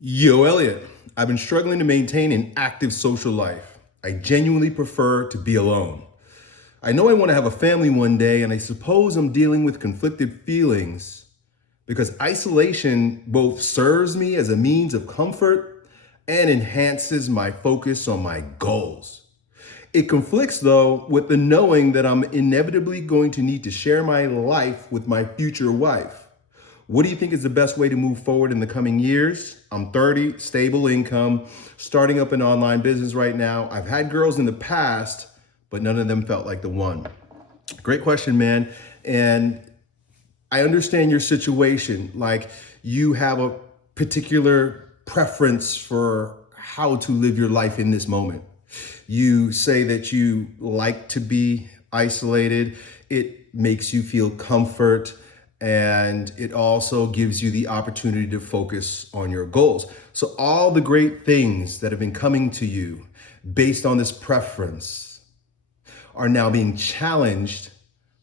Yo, Elliott, I've been struggling to maintain an active social life. I genuinely prefer to be alone. I know I want to have a family one day, and I suppose I'm dealing with conflicted feelings because isolation both serves me as a means of comfort and enhances my focus on my goals. It conflicts, though, with the knowing that I'm inevitably going to need to share my life with my future wife. What do you think is the best way to move forward in the coming years? I'm 30, stable income, starting up an online business right now. I've had girls in the past, but none of them felt like the one. Great question, man. And I understand your situation. Like, you have a particular preference for how to live your life in this moment. You say that you like to be isolated. It makes you feel comfort, and it also gives you the opportunity to focus on your goals. So all the great things that have been coming to you based on this preference are now being challenged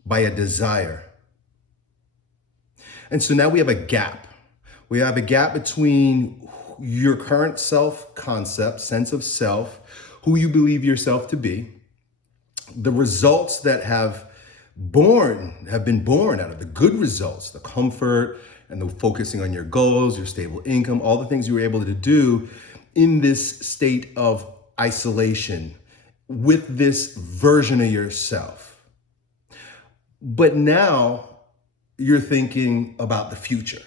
by a desire. And so now we have a gap. We have a gap between your current self-concept, sense of self, who you believe yourself to be, the results that have been born out of the good results, the comfort and the focusing on your goals, your stable income, all the things you were able to do in this state of isolation with this version of yourself. But now you're thinking about the future.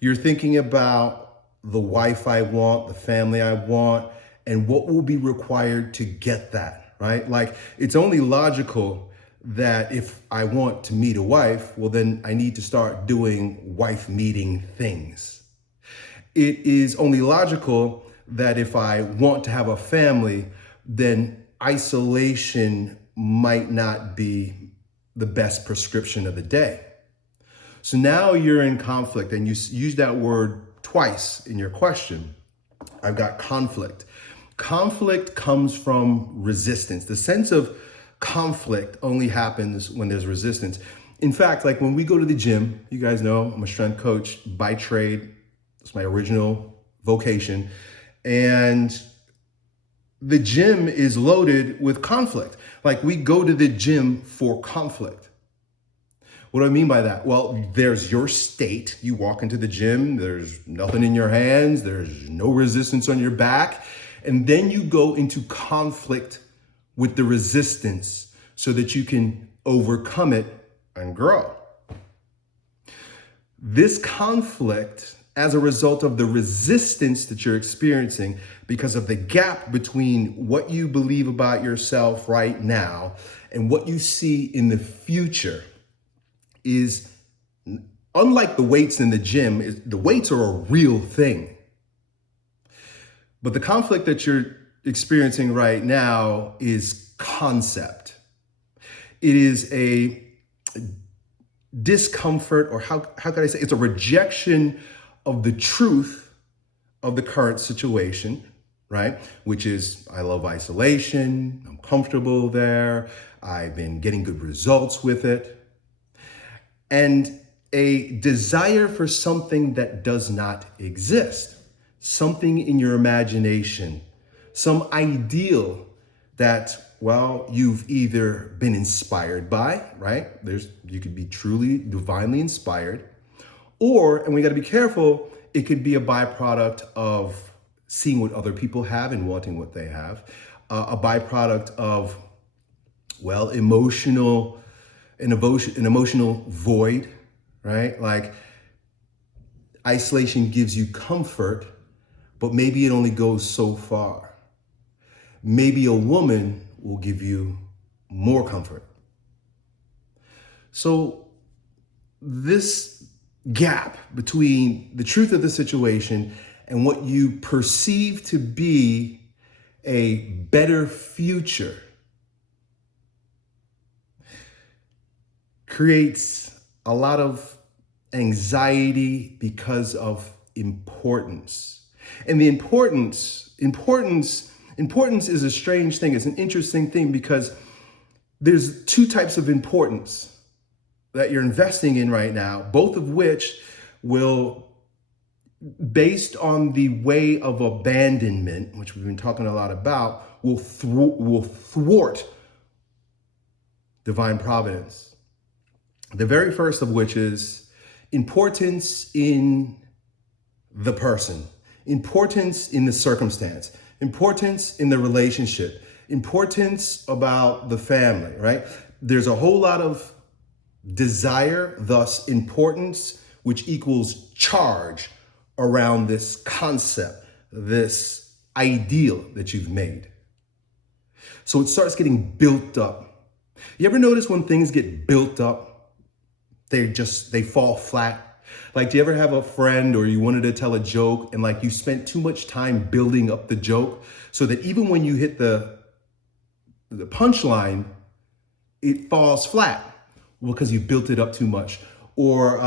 You're thinking about the wife I want, the family I want, and what will be required to get that, right? Like, it's only logical that if I want to meet a wife, well, then I need to start doing wife meeting things. It is only logical that if I want to have a family, then isolation might not be the best prescription of the day. So now you're in conflict, and you use that word twice in your question. I've got conflict. Conflict comes from resistance. The sense of conflict only happens when there's resistance. In fact, like when we go to the gym, you guys know I'm a strength coach by trade. It's my original vocation. And the gym is loaded with conflict. Like, we go to the gym for conflict. What do I mean by that? Well, there's your state. You walk into the gym, there's nothing in your hands, there's no resistance on your back. And then you go into conflict with the resistance so that you can overcome it and grow. This conflict, as a result of the resistance that you're experiencing because of the gap between what you believe about yourself right now and what you see in the future, is unlike the weights in the gym. The weights are a real thing. But the conflict that you're experiencing right now is concept. It is a discomfort, or how can I say, it's a rejection of the truth of the current situation, right? Which is, I love isolation, I'm comfortable there, I've been getting good results with it. And a desire for something that does not exist, something in your imagination, some ideal that, well, you've either been inspired by, right? You could be truly divinely inspired, or, and we got to be careful, it could be a byproduct of seeing what other people have and wanting what they have, a byproduct of, well, an emotional void, right? Like, isolation gives you comfort, but maybe it only goes so far. Maybe a woman will give you more comfort. So this gap between the truth of the situation and what you perceive to be a better future creates a lot of anxiety because of importance. And the importance is a strange thing. It's an interesting thing because there's two types of importance that you're investing in right now, both of which will based on the way of abandonment, which we've been talking a lot about, will thwart divine providence. The very first of which is importance in the person, importance in the circumstance, importance in the relationship, importance about the family, right? There's a whole lot of desire, thus importance, which equals charge around this concept, this ideal that you've made. So it starts getting built up. You ever notice when things get built up, they fall flat? Like, do you ever have a friend or you wanted to tell a joke and like you spent too much time building up the joke so that even when you hit the punchline, it falls flat? Well, because you built it up too much. Or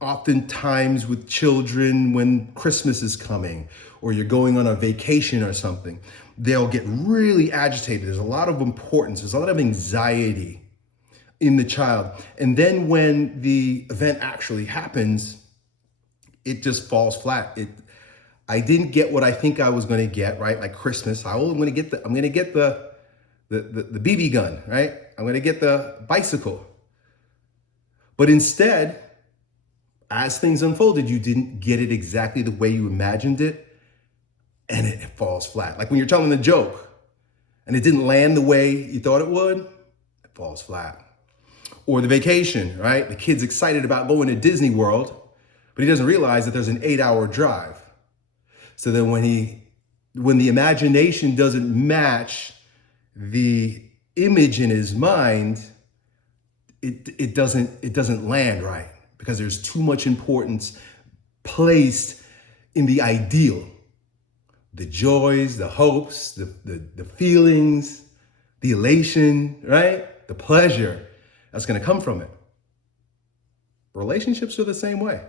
oftentimes with children, when Christmas is coming or you're going on a vacation or something, they'll get really agitated. There's a lot of importance. There's a lot of anxiety in the child. And then when the event actually happens, it just falls flat. I didn't get what I think I was going to get, right? Like Christmas, I'm going to get the BB gun, right? I'm going to get the bicycle. But instead, as things unfolded, you didn't get it exactly the way you imagined it, and it falls flat. Like when you're telling a joke and it didn't land the way you thought it would, it falls flat. Or the vacation, right? The kid's excited about going to Disney World, but he doesn't realize that there's an 8-hour drive. So then when the imagination doesn't match the image in his mind, it doesn't land right because there's too much importance placed in the ideal, the joys, the hopes, the feelings, the elation, right? The pleasure that's going to come from it. Relationships are the same way.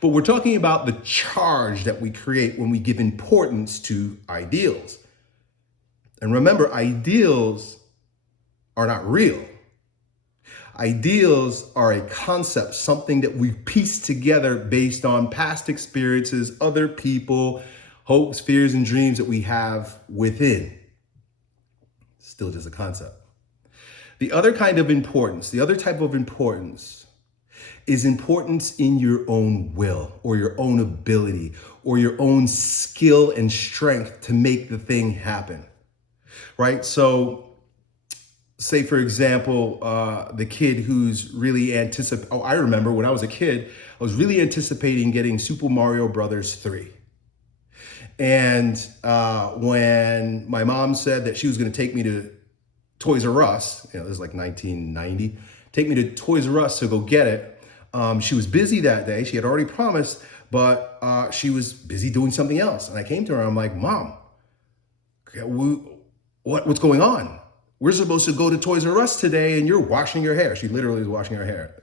But we're talking about the charge that we create when we give importance to ideals. And remember, ideals are not real. Ideals are a concept, something that we've pieced together based on past experiences, other people, hopes, fears, and dreams that we have within. Still just a concept. The other kind of importance, the other type of importance is importance in your own will or your own ability or your own skill and strength to make the thing happen, right? So say, for example, the kid who's really I remember when I was a kid, I was really anticipating getting Super Mario Brothers 3. And when my mom said that she was going to take me to Toys R Us, this is like 1990, take me to Toys R Us to go get it. She was busy that day. She had already promised, but she was busy doing something else. And I came to her, I'm like, Mom, what's going on? We're supposed to go to Toys R Us today and you're washing your hair. She literally was washing her hair.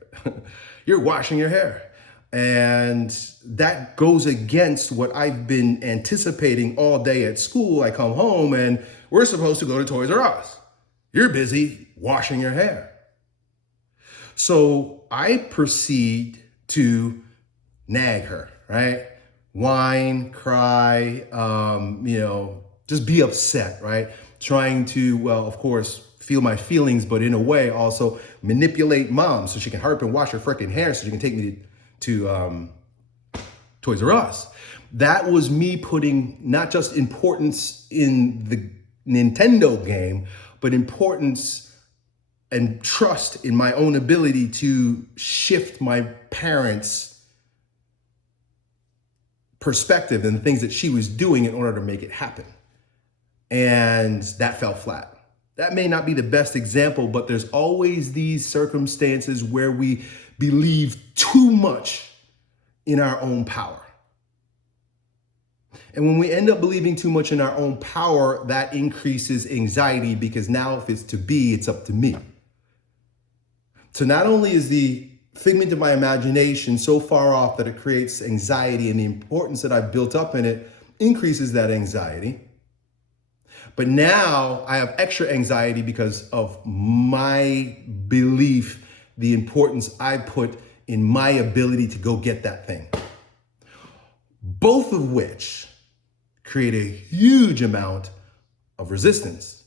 You're washing your hair. And that goes against what I've been anticipating all day at school. I come home and we're supposed to go to Toys R Us. You're busy washing your hair. So I proceed to nag her, right? Whine, cry, just be upset, right? Trying to, well, of course, feel my feelings, but in a way also manipulate Mom so she can hurry up and wash her freaking hair so she can take me to Toys R Us. That was me putting not just importance in the Nintendo game, but importance and trust in my own ability to shift my parents' perspective and the things that she was doing in order to make it happen. And that fell flat. That may not be the best example, but there's always these circumstances where we believe too much in our own power. And when we end up believing too much in our own power, that increases anxiety because now if it's to be, it's up to me. So not only is the figment of my imagination so far off that it creates anxiety, and the importance that I've built up in it increases that anxiety, but now I have extra anxiety because of my belief, the importance I put in my ability to go get that thing. Both of which create a huge amount of resistance.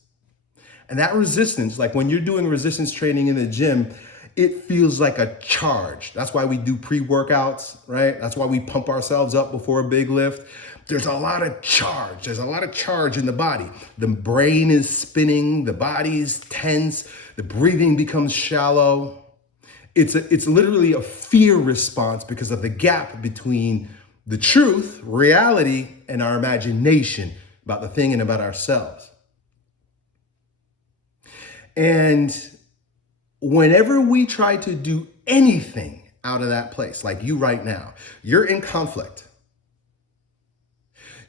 And that resistance, like when you're doing resistance training in the gym, it feels like a charge. That's why we do pre-workouts, right? That's why we pump ourselves up before a big lift. There's a lot of charge. There's a lot of charge in the body. The brain is spinning, the body is tense, the breathing becomes shallow. It's literally a fear response because of the gap between the truth, reality, and our imagination about the thing and about ourselves. And whenever we try to do anything out of that place, like you right now, you're in conflict.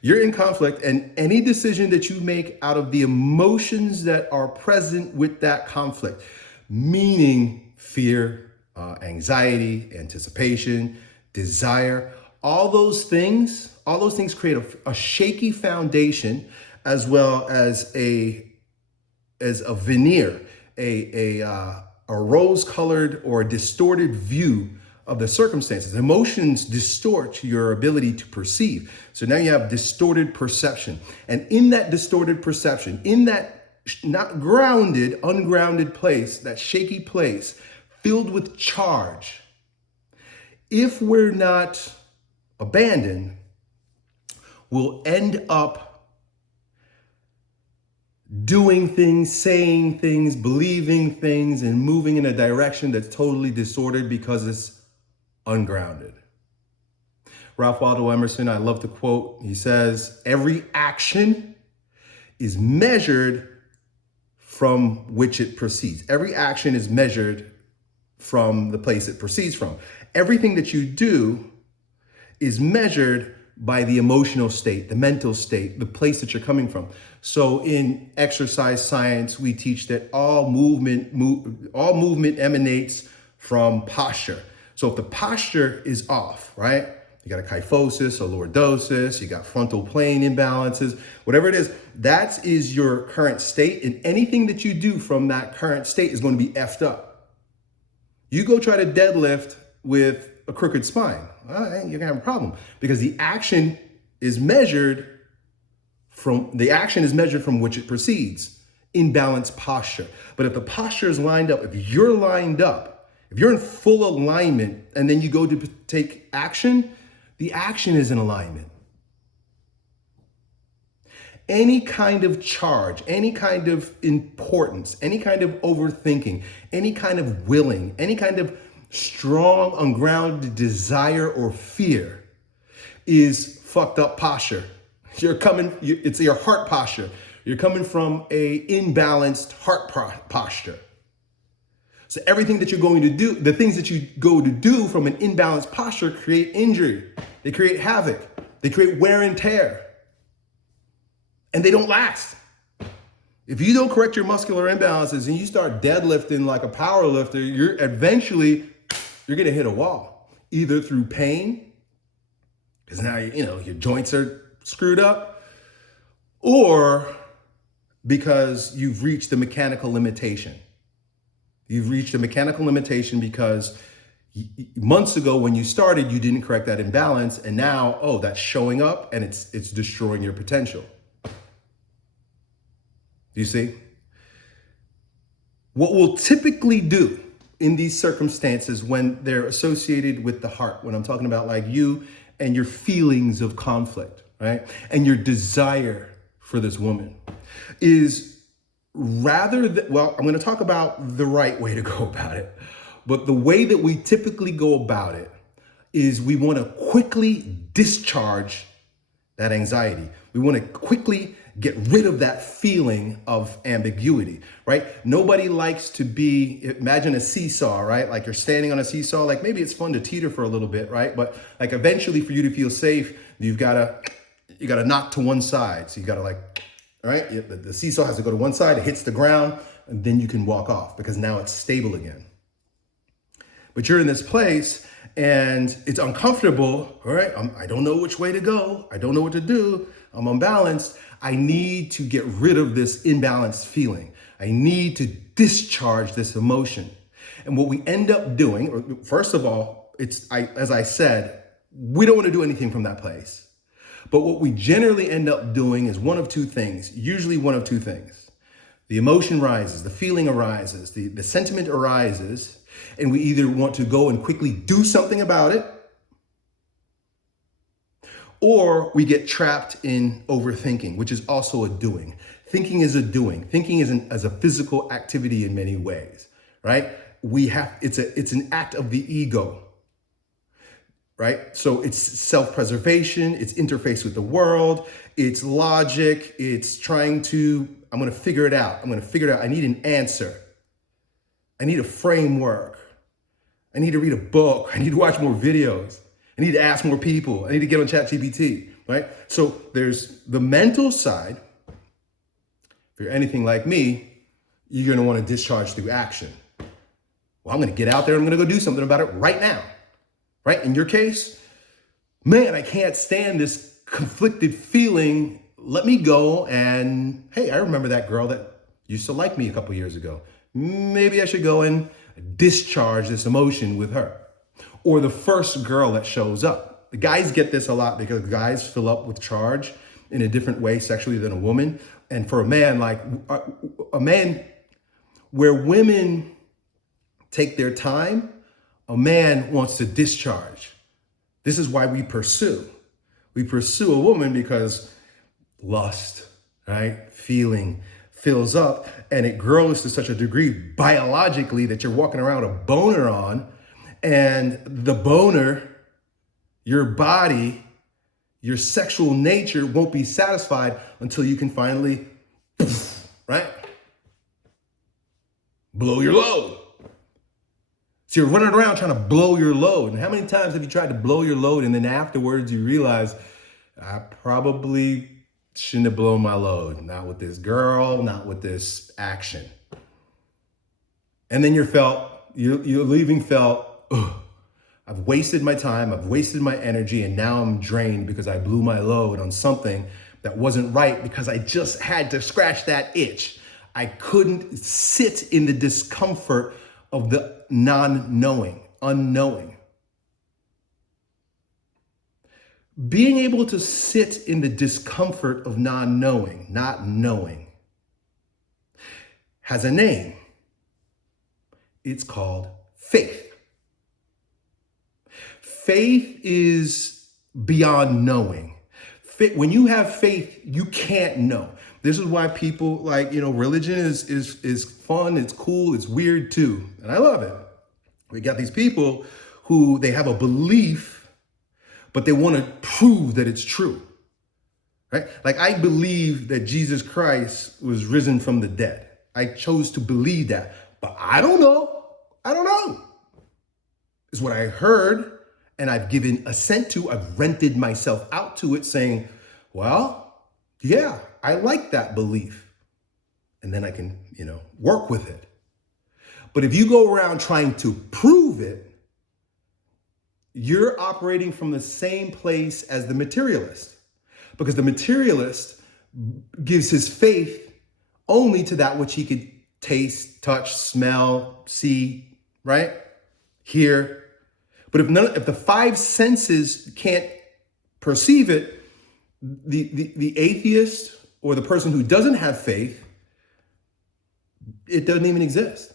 You're in conflict, and any decision that you make out of the emotions that are present with that conflict, meaning fear, anxiety, anticipation, desire, all those things create a shaky foundation, as well as a veneer, a rose-colored or distorted view of the circumstances. Emotions distort your ability to perceive. So now you have distorted perception. And in that distorted perception, in that not grounded, ungrounded place, that shaky place, filled with charge, if we're not abandoned, we'll end up doing things, saying things, believing things, and moving in a direction that's totally disordered because it's ungrounded. Ralph Waldo Emerson, I love to quote, he says, every action is measured from which it proceeds. Every action is measured from the place it proceeds from. Everything that you do is measured by the emotional state, the mental state, the place that you're coming from. So in exercise science, we teach that all movement emanates from posture. So if the posture is off, right? You got a kyphosis, a lordosis, you got frontal plane imbalances, whatever it is, that is your current state. And anything that you do from that current state is going to be effed up. You go try to deadlift with a crooked spine, you're gonna have a problem because the action is measured from which it proceeds, imbalanced posture. But if the posture is lined up, if you're lined up, if you're in full alignment and then you go to take action, the action is in alignment. Any kind of charge, any kind of importance, any kind of overthinking, any kind of willing, any kind of strong, ungrounded desire or fear is fucked up posture. It's your heart posture. You're coming from a imbalanced heart posture. So everything that you're going to do, the things that you go to do from an imbalanced posture create injury. They create havoc. They create wear and tear. And they don't last. If you don't correct your muscular imbalances and you start deadlifting like a power lifter, you're gonna hit a wall, either through pain, because now your joints are screwed up, or because you've reached the mechanical limitation. You've reached a mechanical limitation because months ago when you started, you didn't correct that imbalance, and now, that's showing up and it's destroying your potential. You see? What we'll typically do in these circumstances when they're associated with the heart, when I'm talking about like you and your feelings of conflict, right? And your desire for this woman is I'm going to talk about the right way to go about it. But the way that we typically go about it is we want to quickly discharge that anxiety. We want to quickly get rid of that feeling of ambiguity, right? Nobody likes to imagine a seesaw, right? Like you're standing on a seesaw, like maybe it's fun to teeter for a little bit, right? But like eventually for you to feel safe, you gotta knock to one side. So you gotta all right? The seesaw has to go to one side, it hits the ground, and then you can walk off because now it's stable again. But you're in this place and it's uncomfortable, all right? I don't know which way to go. I don't know what to do. I'm unbalanced. I need to get rid of this imbalanced feeling. I need to discharge this emotion. And what we end up doing, first of all, as I said, we don't want to do anything from that place. But what we generally end up doing is one of two things, usually one of two things. The emotion rises, the feeling arises, the sentiment arises, and we either want to go and quickly do something about it, or we get trapped in overthinking, which is also a doing. Thinking is a doing. Thinking is a physical activity in many ways, right? It's an act of the ego, right? So it's self-preservation, it's interface with the world, it's logic, it's I'm gonna figure it out. I need an answer. I need a framework. I need to read a book. I need to watch more videos. I need to ask more people. I need to get on ChatGPT, right? So there's the mental side. If you're anything like me, you're gonna wanna discharge through action. Well, I'm gonna get out there, I'm gonna go do something about it right now, right? In your case, man, I can't stand this conflicted feeling. Let me go and, hey, I remember that girl that used to like me a couple years ago. Maybe I should go and discharge this emotion with her. Or the first girl that shows up. The guys get this a lot because guys fill up with charge in a different way sexually than a woman. And for a man, where women take their time, a man wants to discharge. This is why we pursue. We pursue a woman because lust, right? Feeling fills up and it grows to such a degree biologically that you're walking around with a boner on, and the boner, your body, your sexual nature won't be satisfied until you can finally, right? Blow your load. So you're running around trying to blow your load. And how many times have you tried to blow your load and then afterwards you realize, I probably shouldn't have blown my load. Not with this girl, not with this action. And then you're leaving felt, ugh, I've wasted my time, I've wasted my energy, and now I'm drained because I blew my load on something that wasn't right because I just had to scratch that itch. I couldn't sit in the discomfort of the non-knowing, unknowing. Being able to sit in the discomfort of non-knowing, not knowing, has a name. It's called faith. Faith is beyond knowing. When you have faith, you can't know. This is why people religion is fun, it's cool, it's weird too. And I love it. We got these people who they have a belief, but they want to prove that it's true, right? Like I believe that Jesus Christ was risen from the dead. I chose to believe that, but I don't know. It's what I heard. And I've given assent to, I've rented myself out to it saying, well, yeah, I like that belief. And then I can, work with it. But if you go around trying to prove it, you're operating from the same place as the materialist. Because the materialist gives his faith only to that which he could taste, touch, smell, see, right? Hear. But if the five senses can't perceive it, the atheist or the person who doesn't have faith, it doesn't even exist.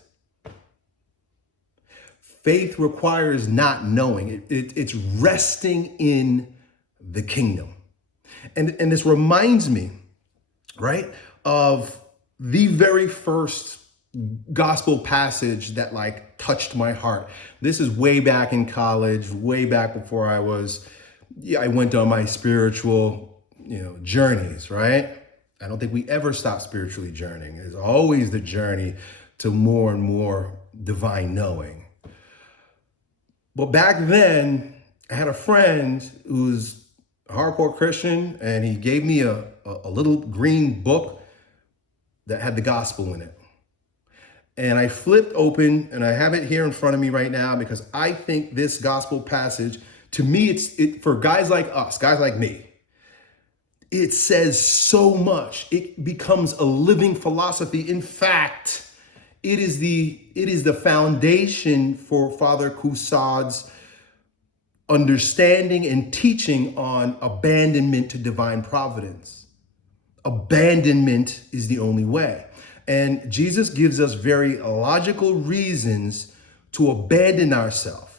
Faith requires not knowing. It's resting in the kingdom. And this reminds me, right, of the very first gospel passage that touched my heart. This is way back in college, way back before I went on my spiritual, journeys, right? I don't think we ever stop spiritually journeying. There's always the journey to more and more divine knowing. But back then, I had a friend who's a hardcore Christian, and he gave me a little green book that had the gospel in it. And I flipped open, and I have it here in front of me right now because I think this gospel passage, to me, it's for guys like us, guys like me, it says so much. It becomes a living philosophy. In fact, it is the foundation for Father Coussad's understanding and teaching on abandonment to divine providence. Abandonment is the only way. And Jesus gives us very logical reasons to abandon ourselves.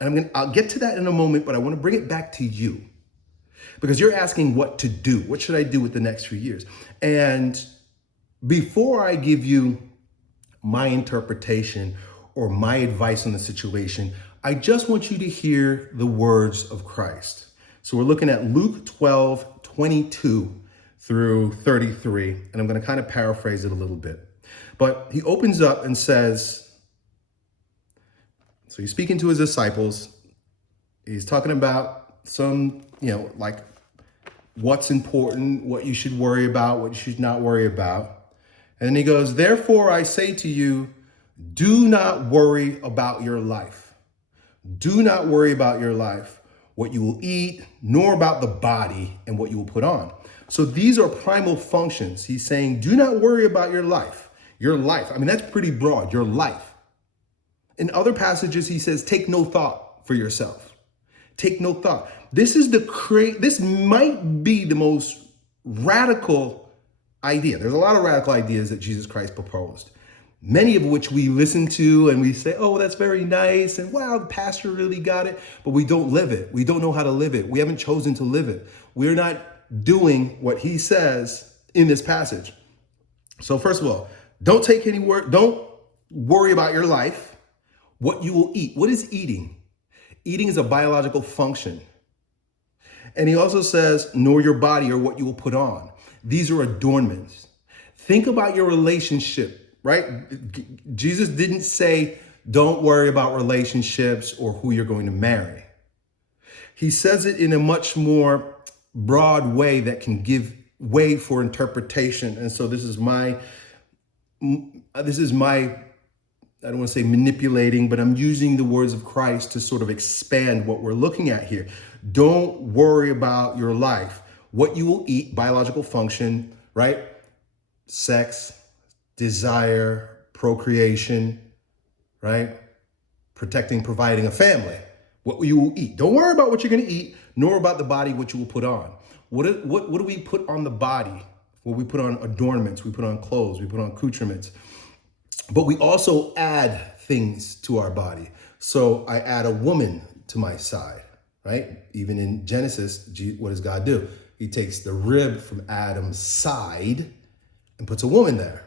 And I'll get to that in a moment, but I want to bring it back to you because you're asking what to do. What should I do with the next few years? And before I give you my interpretation or my advice on the situation, I just want you to hear the words of Christ. So we're looking at Luke 12:22 through 33, and I'm going to kind of paraphrase it a little bit. But he opens up and says, so he's speaking to his disciples. He's talking about some, like what's important, what you should worry about, what you should not worry about. And then he goes, therefore I say to you, do not worry about your life. Do not worry about your life, what you will eat, nor about the body and what you will put on. So these are primal functions. He's saying, do not worry about your life. Your life. I mean, that's pretty broad, your life. In other passages, he says, take no thought for yourself. Take no thought. This might be the most radical idea. There's a lot of radical ideas that Jesus Christ proposed, many of which we listen to and we say, oh, that's very nice. And wow, the pastor really got it. But we don't live it. We don't know how to live it. We haven't chosen to live it. We're not doing what he says in this passage. So first of all, don't worry about your life, what you will eat. What is eating? Eating is a biological function. And he also says, nor your body or what you will put on. These are adornments. Think about your relationship, right? Jesus didn't say, don't worry about relationships or who you're going to marry. He says it in a much more broad way that can give way for interpretation. And so this is my, I don't want to say manipulating, but I'm using the words of Christ to sort of expand what we're looking at here. Don't worry about your life. What you will eat, biological function, right? Sex, desire, procreation, right? Protecting, providing a family. What you will eat. Don't worry about what you're going to eat, nor about the body, what you will put on. What do we put on the body? Well, we put on adornments, we put on clothes, we put on accoutrements. But we also add things to our body. So I add a woman to my side, right? Even in Genesis, what does God do? He takes the rib from Adam's side and puts a woman there.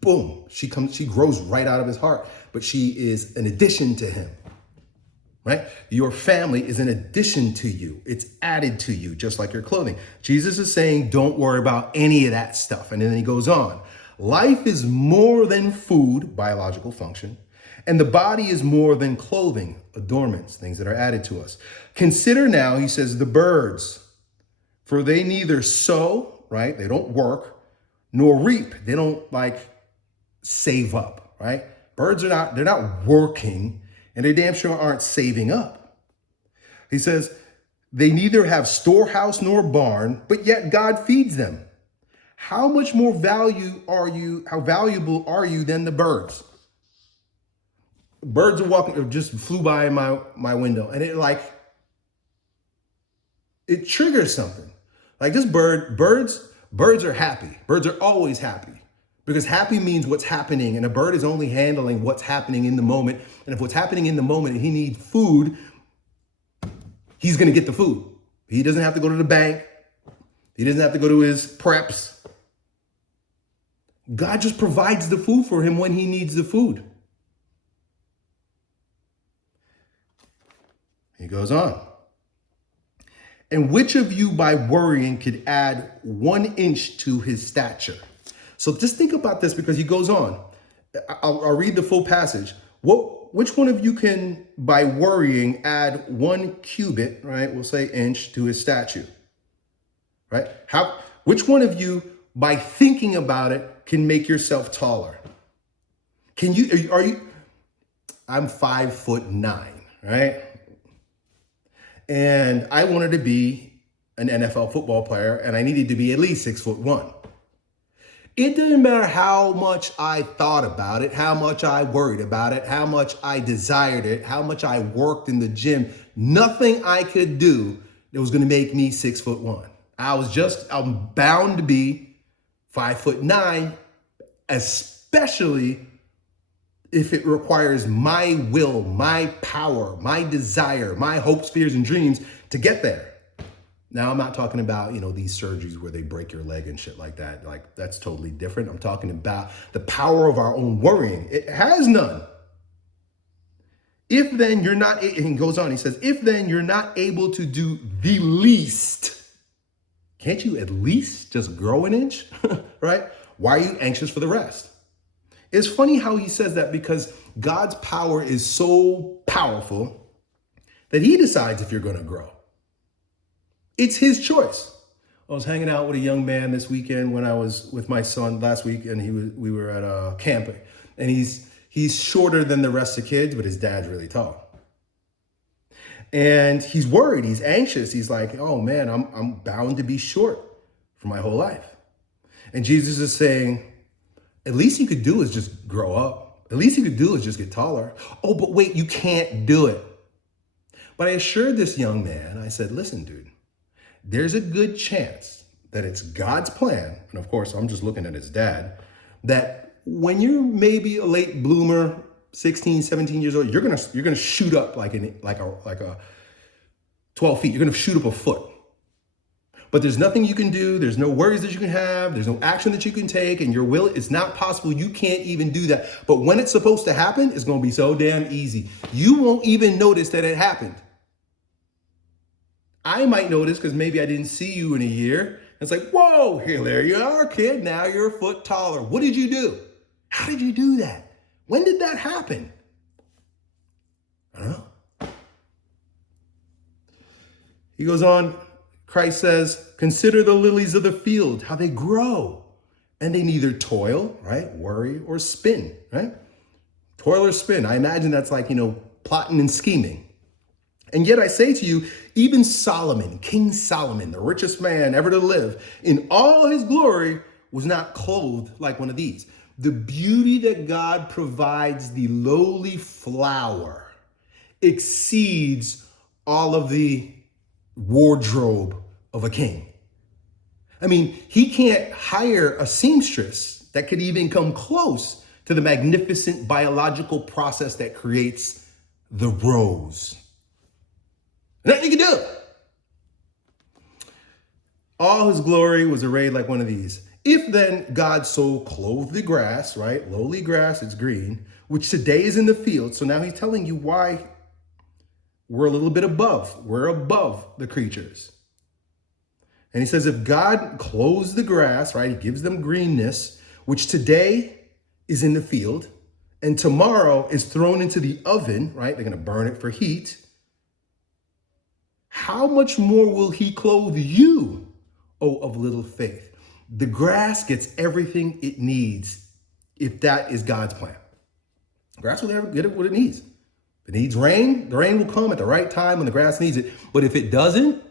Boom, she grows right out of his heart, but she is an addition to him, right? Your family is an addition to you. It's added to you, just like your clothing. Jesus is saying, don't worry about any of that stuff. And then he goes on. Life is more than food, biological function, and the body is more than clothing, adornments, things that are added to us. Consider now, he says, the birds, for they neither sow, right? They don't work, nor reap. They don't save up, right? Birds they're not working, and they damn sure aren't saving up. He says, they neither have storehouse nor barn, but yet God feeds them. How much more valuable are you than the birds? Birds are just flew by my window, and it triggers something. Like this birds are happy. Birds are always happy because happy means what's happening, and a bird is only handling what's happening in the moment. And if what's happening in the moment and he needs food, he's going to get the food. He doesn't have to go to the bank. He doesn't have to go to his preps. God just provides the food for him when he needs the food. He goes on. And which of you by worrying could add 1 inch to his stature? So just think about this because he goes on. I'll read the full passage. Which one of you can, by worrying, add 1 cubit, right? We'll say inch to his stature, right? Which one of you, by thinking about it, can make yourself taller? I'm 5'9", right? And I wanted to be an NFL football player, and I needed to be at least 6'1". It didn't matter how much I thought about it, how much I worried about it, how much I desired it, how much I worked in the gym nothing I could do that was going to make me 6'1". I'm bound to be 5'9", especially if it requires my will, my power, my desire, my hopes, fears, and dreams to get there. Now, I'm not talking about, these surgeries where they break your leg and shit like that. Like, that's totally different. I'm talking about the power of our own worrying. It has none. If then you're not, and he goes on, he says, if then you're not able to do the least, can't you at least just grow an inch, right? Why are you anxious for the rest? It's funny how he says that because God's power is so powerful that he decides if you're going to grow. It's his choice. I was hanging out with a young man this weekend when I was with my son last week, and we were at a camp, and he's shorter than the rest of the kids, but his dad's really tall. And he's worried, he's anxious. He's like, oh man, I'm bound to be short for my whole life. And Jesus is saying, at least you could do is just grow up. At least you could do is just get taller. Oh, but wait, you can't do it. But I assured this young man, I said, listen, dude, there's a good chance that it's God's plan, and of course, I'm just looking at his dad, that when you're maybe a late bloomer, 16, 17 years old, you're gonna shoot up like a 12 feet. You're gonna shoot up a foot. But there's nothing you can do. There's no worries that you can have. There's no action that you can take, and your will, it's not possible. You can't even do that. But when it's supposed to happen, it's going to be so damn easy. You won't even notice that it happened. I might notice because maybe I didn't see you in a year. It's like, whoa, there you are, kid. Now you're a foot taller. What did you do? How did you do that? When did that happen? I don't know. He goes on. Christ says, consider the lilies of the field, how they grow, and they neither toil, right, worry, or spin, right? Toil or spin. I imagine that's like, plotting and scheming. And yet I say to you, even Solomon, King Solomon, the richest man ever to live, in all his glory, was not clothed like one of these. The beauty that God provides the lowly flower exceeds all of the wardrobe of a king. I mean, he can't hire a seamstress that could even come close to the magnificent biological process that creates the rose. Nothing you can do. All his glory was arrayed like one of these. If then God so clothed the grass, right? Lowly grass, it's green, which today is in the field. So now he's telling you why we're a little bit above. We're above the creatures. And he says, if God clothes the grass, right, he gives them greenness, which today is in the field, and tomorrow is thrown into the oven, right? They're going to burn it for heat. How much more will he clothe you, O of little faith? The grass gets everything it needs if that is God's plan. Grass will get it what it needs. If it needs rain, the rain will come at the right time when the grass needs it. But if it doesn't,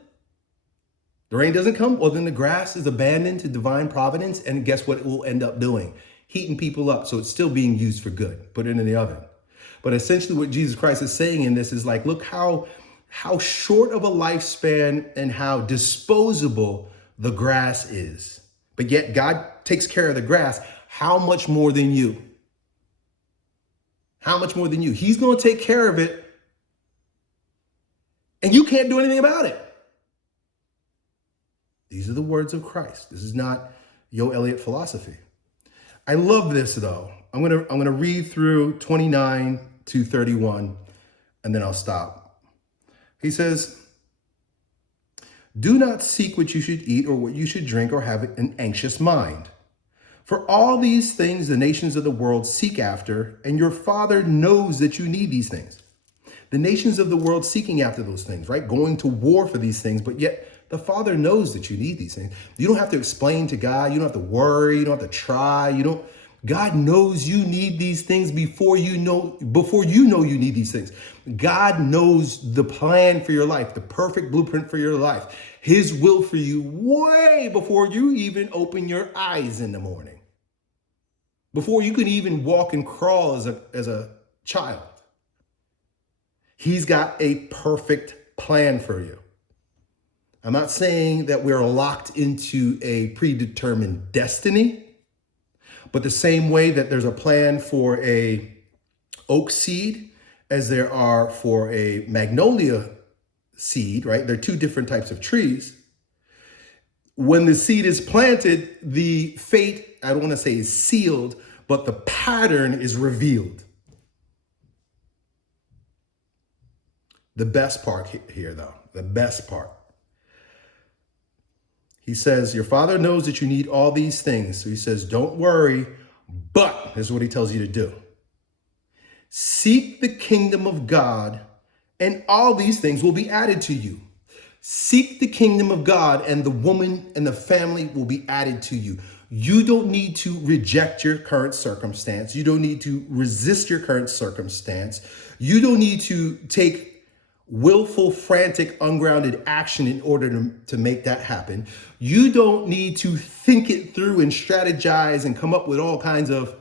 the rain doesn't come, well, then the grass is abandoned to divine providence, and guess what it will end up doing? Heating people up, so it's still being used for good. Put it in the oven. But essentially what Jesus Christ is saying in this is like, look how short of a lifespan and how disposable the grass is. But yet God takes care of the grass. How much more than you? How much more than you? He's going to take care of it, and you can't do anything about it. These are the words of Christ. This is not Elliott philosophy. I love this though. I'm gonna read through 29 to 31, and then I'll stop. He says, do not seek what you should eat or what you should drink or have an anxious mind. For all these things the nations of the world seek after, and your Father knows that you need these things. The nations of the world seeking after those things, right? Going to war for these things, but yet the Father knows that you need these things. You don't have to explain to God. You don't have to worry. You don't have to try. God knows you need these things before you know you need these things. God knows the plan for your life, the perfect blueprint for your life, his will for you way before you even open your eyes in the morning, before you can even walk and crawl as a child. He's got a perfect plan for you. I'm not saying that we're locked into a predetermined destiny, but the same way that there's a plan for a oak seed as there are for a magnolia seed, right? They're two different types of trees. When the seed is planted, the fate, I don't want to say is sealed, but the pattern is revealed. The best part here, though, the best part. He says, your father knows that you need all these things. So he says, don't worry, but here's what he tells you to do. Seek the kingdom of God, and all these things will be added to you. Seek the kingdom of God, and the woman and the family will be added to you. You don't need to reject your current circumstance. You don't need to resist your current circumstance. You don't need to take willful, frantic, ungrounded action in order to make that happen. You don't need to think it through and strategize and come up with all kinds of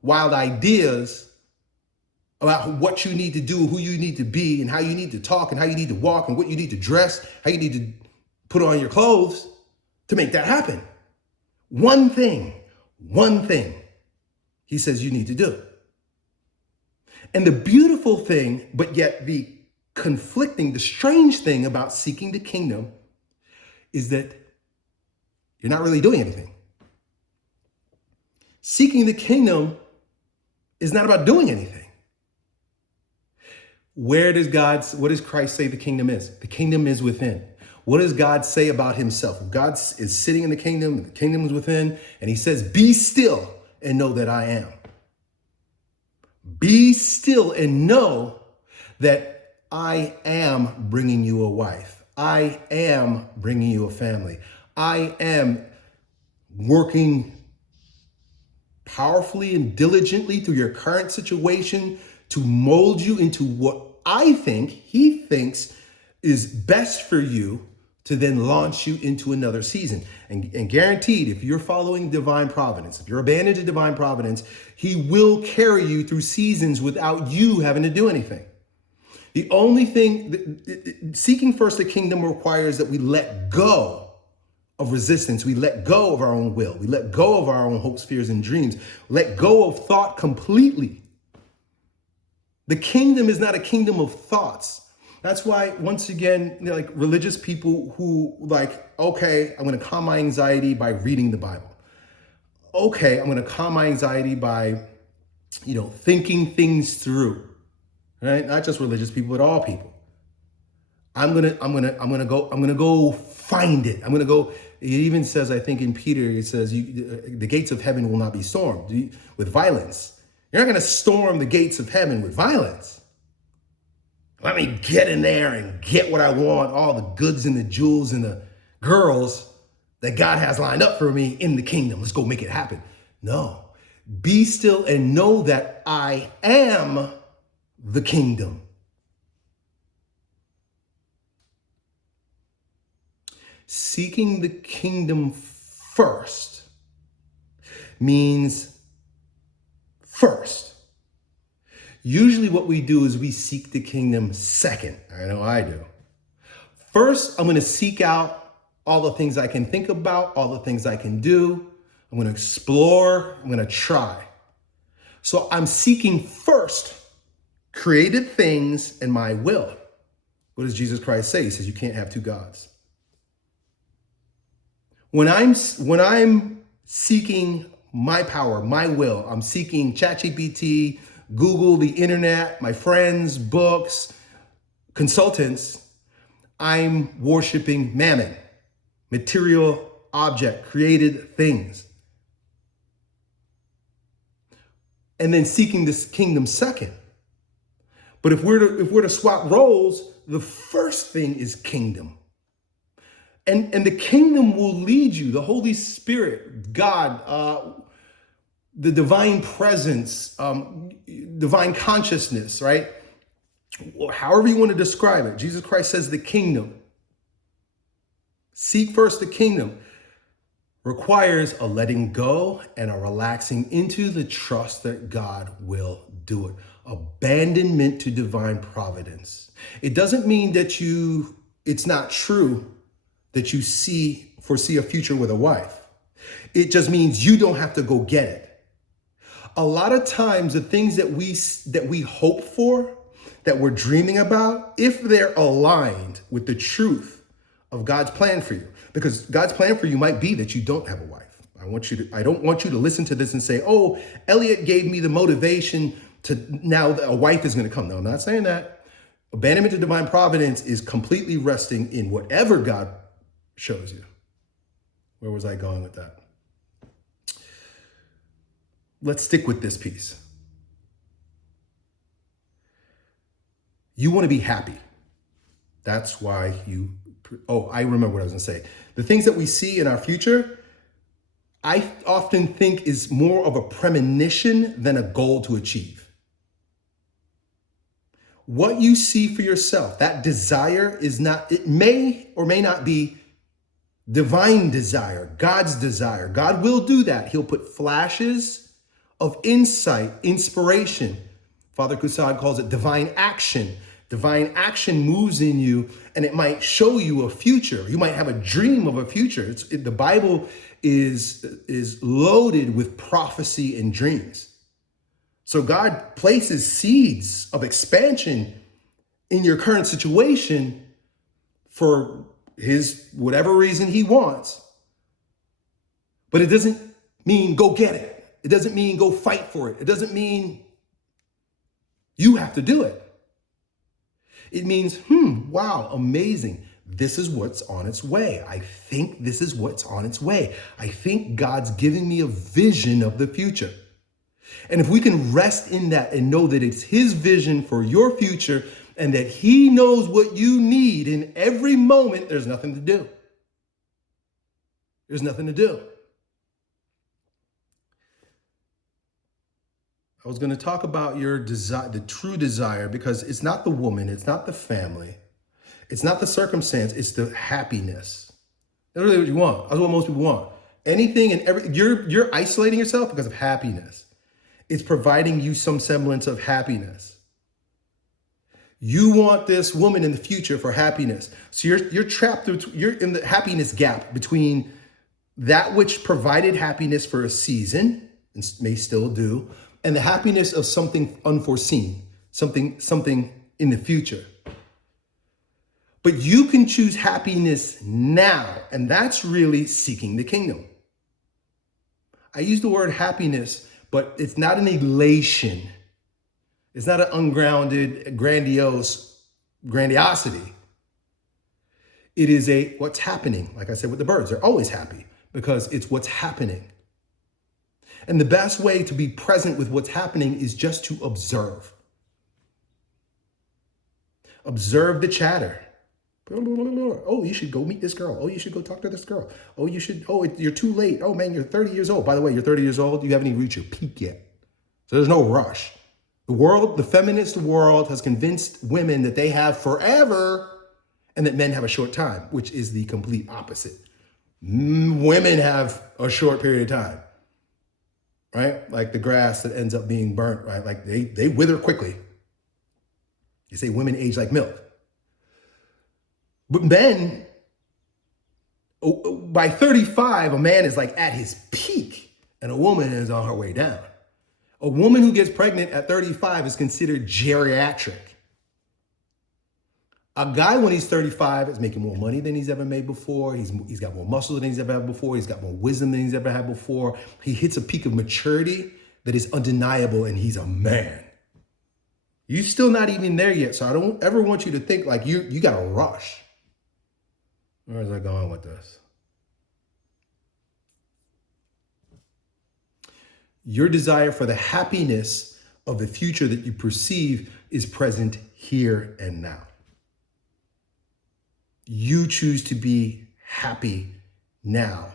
wild ideas about what you need to do, who you need to be, and how you need to talk, and how you need to walk, and what you need to dress, how you need to put on your clothes to make that happen. One thing he says you need to do. And the beautiful thing, but yet the conflicting, the strange thing about seeking the kingdom is that you're not really doing anything. Seeking the kingdom is not about doing anything. What does Christ say the kingdom is? The kingdom is within. What does God say about himself? God is sitting in the kingdom is within, and he says, be still and know that I am. Be still and know that I am bringing you a wife. I am bringing you a family. I am working powerfully and diligently through your current situation to mold you into what he thinks is best for you to then launch you into another season. And guaranteed, if you're following divine providence, if you're abandoned to divine providence, he will carry you through seasons without you having to do anything. The only thing, seeking first the kingdom requires that we let go of resistance. We let go of our own will. We let go of our own hopes, fears, and dreams. Let go of thought completely. The kingdom is not a kingdom of thoughts. That's why, once again, like religious people who okay, I'm going to calm my anxiety by reading the Bible. Okay, I'm going to calm my anxiety by, thinking things through. Right? Not just religious people, but all people. I'm gonna go find it. I'm gonna go. It even says, I think in Peter, it says, the gates of heaven will not be stormed with violence. You're not gonna storm the gates of heaven with violence. Let me get in there and get what I want, all the goods and the jewels and the girls that God has lined up for me in the kingdom. Let's go make it happen. No, be still and know that I am the kingdom. Seeking the kingdom first means first. Usually what we do is we seek the kingdom second. I know I do. First, I'm going to seek out all the things I can think about, all the things I can do. I'm going to explore. I'm going to try. So I'm seeking first created things and my will. What does Jesus Christ say? He says you can't have two gods. When I'm seeking my power, my will, I'm seeking ChatGPT, Google, the internet, my friends, books, consultants, I'm worshiping mammon, material object, created things. And then seeking this kingdom second. But if we're to swap roles, the first thing is kingdom. And the kingdom will lead you, the Holy Spirit, God, the divine presence, divine consciousness, right? However you want to describe it. Jesus Christ says the kingdom. Seek first the kingdom. requires a letting go and a relaxing into the trust that God will do it. Abandonment to divine providence. It doesn't mean that it's not true that you foresee a future with a wife. It just means you don't have to go get it. A lot of times the things that we hope for, that we're dreaming about, if they're aligned with the truth of God's plan for you, because God's plan for you might be that you don't have a wife. I don't want you to listen to this and say, oh, Elliott gave me the motivation to now a wife is going to come. No, I'm not saying that. Abandonment to divine providence is completely resting in whatever God shows you. Where was I going with that? Let's stick with this piece. You want to be happy. That's why I remember what I was going to say. The things that we see in our future, I often think is more of a premonition than a goal to achieve. What you see for yourself, that desire it may or may not be divine desire, God's desire. God will do that. He'll put flashes of insight, inspiration. Father Kusad calls it divine action. Divine action moves in you and it might show you a future. You might have a dream of a future. The Bible is loaded with prophecy and dreams. So God places seeds of expansion in your current situation for his whatever reason he wants. But it doesn't mean go get it. It doesn't mean go fight for it. It doesn't mean you have to do it. It means, wow, amazing. This is what's on its way. I think this is what's on its way. I think God's giving me a vision of the future. And if we can rest in that and know that it's his vision for your future and that he knows what you need in every moment, there's nothing to do. There's nothing to do. I was going to talk about your desire, the true desire, because it's not the woman, it's not the family, it's not the circumstance, it's the happiness. That's really what you want. That's what most people want. Anything and everything. You're isolating yourself because of happiness. It's providing you some semblance of happiness. You want this woman in the future for happiness. So you're trapped, you're in the happiness gap between that which provided happiness for a season, and may still do, and the happiness of something unforeseen, something in the future. But you can choose happiness now, and that's really seeking the kingdom. I use the word happiness, but it's not an elation. It's not an ungrounded, grandiosity. It is what's happening. Like I said with the birds, they're always happy because it's what's happening. And the best way to be present with what's happening is just to observe. Observe the chatter. Oh, you should go meet this girl. Oh, you should go talk to this girl. Oh, you're too late. Oh man, you're 30 years old. By the way, you're 30 years old. You haven't even reached your peak yet. So there's no rush. The feminist world has convinced women that they have forever and that men have a short time, which is the complete opposite. Women have a short period of time, right? Like the grass that ends up being burnt, right? Like they wither quickly. They say women age like milk. But men, by 35, a man is like at his peak and a woman is on her way down. A woman who gets pregnant at 35 is considered geriatric. A guy when he's 35 is making more money than he's ever made before. He's got more muscle than he's ever had before. He's got more wisdom than he's ever had before. He hits a peak of maturity that is undeniable and he's a man. You're still not even there yet, so I don't ever want you to think like you got to rush. Where is I going with this? Your desire for the happiness of the future that you perceive is present here and now. You choose to be happy now.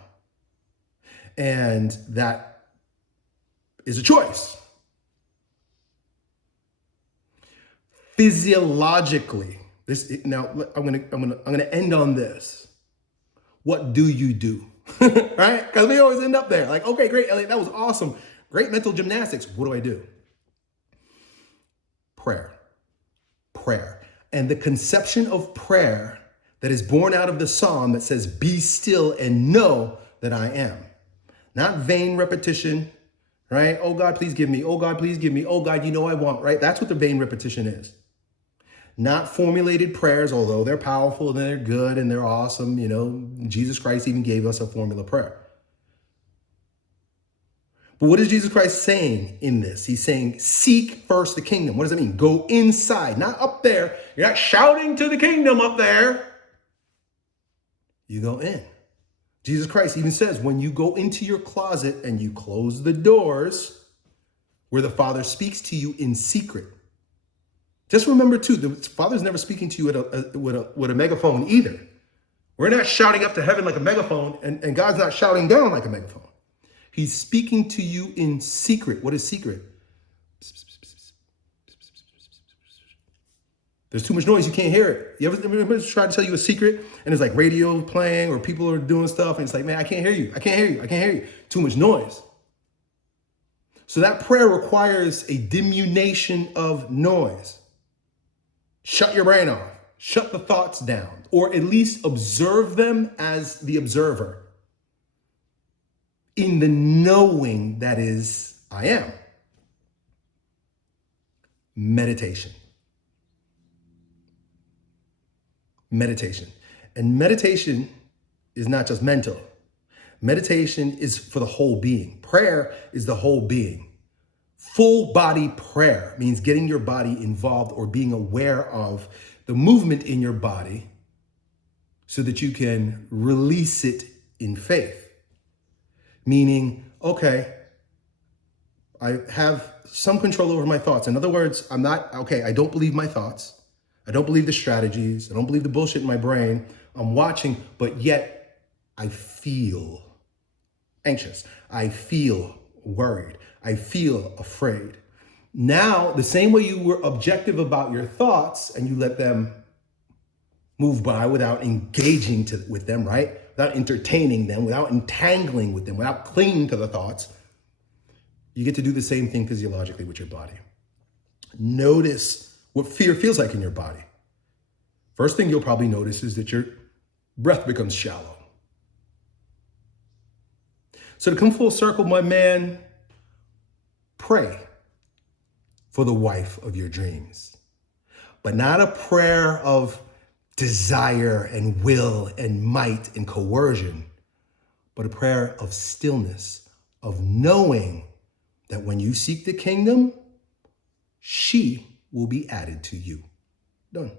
And that is a choice. Physiologically, I'm gonna end on this. What do you do? right? Because we always end up there. Like, okay, great, Elliott, that was awesome. Great mental gymnastics. What do I do? Prayer. Prayer. And the conception of prayer that is born out of the psalm that says, be still and know that I am. Not vain repetition, right? Oh God, please give me. Oh God, please give me. Oh God, you know I want, right? That's what the vain repetition is. Not formulated prayers, although they're powerful and they're good and they're awesome. You know, Jesus Christ even gave us a formula prayer. But what is Jesus Christ saying in this? He's saying, seek first the kingdom. What does that mean? Go inside, not up there. You're not shouting to the kingdom up there. You go in. Jesus Christ even says, when you go into your closet and you close the doors where the Father speaks to you in secret. Just remember too, the Father's never speaking to you with a megaphone either. We're not shouting up to heaven like a megaphone, and God's not shouting down like a megaphone. He's speaking to you in secret. What is secret? There's too much noise, you can't hear it. You ever try to tell you a secret and there's like radio playing or people are doing stuff and it's like, man, I can't hear you. I can't hear you. I can't hear you. Too much noise. So that prayer requires a diminution of noise. Shut your brain off. Shut the thoughts down, or at least observe them as the observer in the knowing that is, I am. Meditation. Meditation. And meditation is not just mental. Meditation is for the whole being. Prayer is the whole being. Full body prayer means getting your body involved or being aware of the movement in your body so that you can release it in faith. Meaning, okay, I have some control over my thoughts. In other words, I don't believe my thoughts. I don't believe the strategies. I don't believe the bullshit in my brain. I'm watching, but yet I feel anxious. I feel worried. I feel afraid. Now, the same way you were objective about your thoughts and you let them move by without engaging with them, right? Without entertaining them, without entangling with them, without clinging to the thoughts, you get to do the same thing physiologically with your body. Notice what fear feels like in your body. First thing you'll probably notice is that your breath becomes shallow. So to come full circle, my man, pray for the wife of your dreams, but not a prayer of desire and will and might and coercion, but a prayer of stillness, of knowing that when you seek the kingdom, she will be added to you. Done.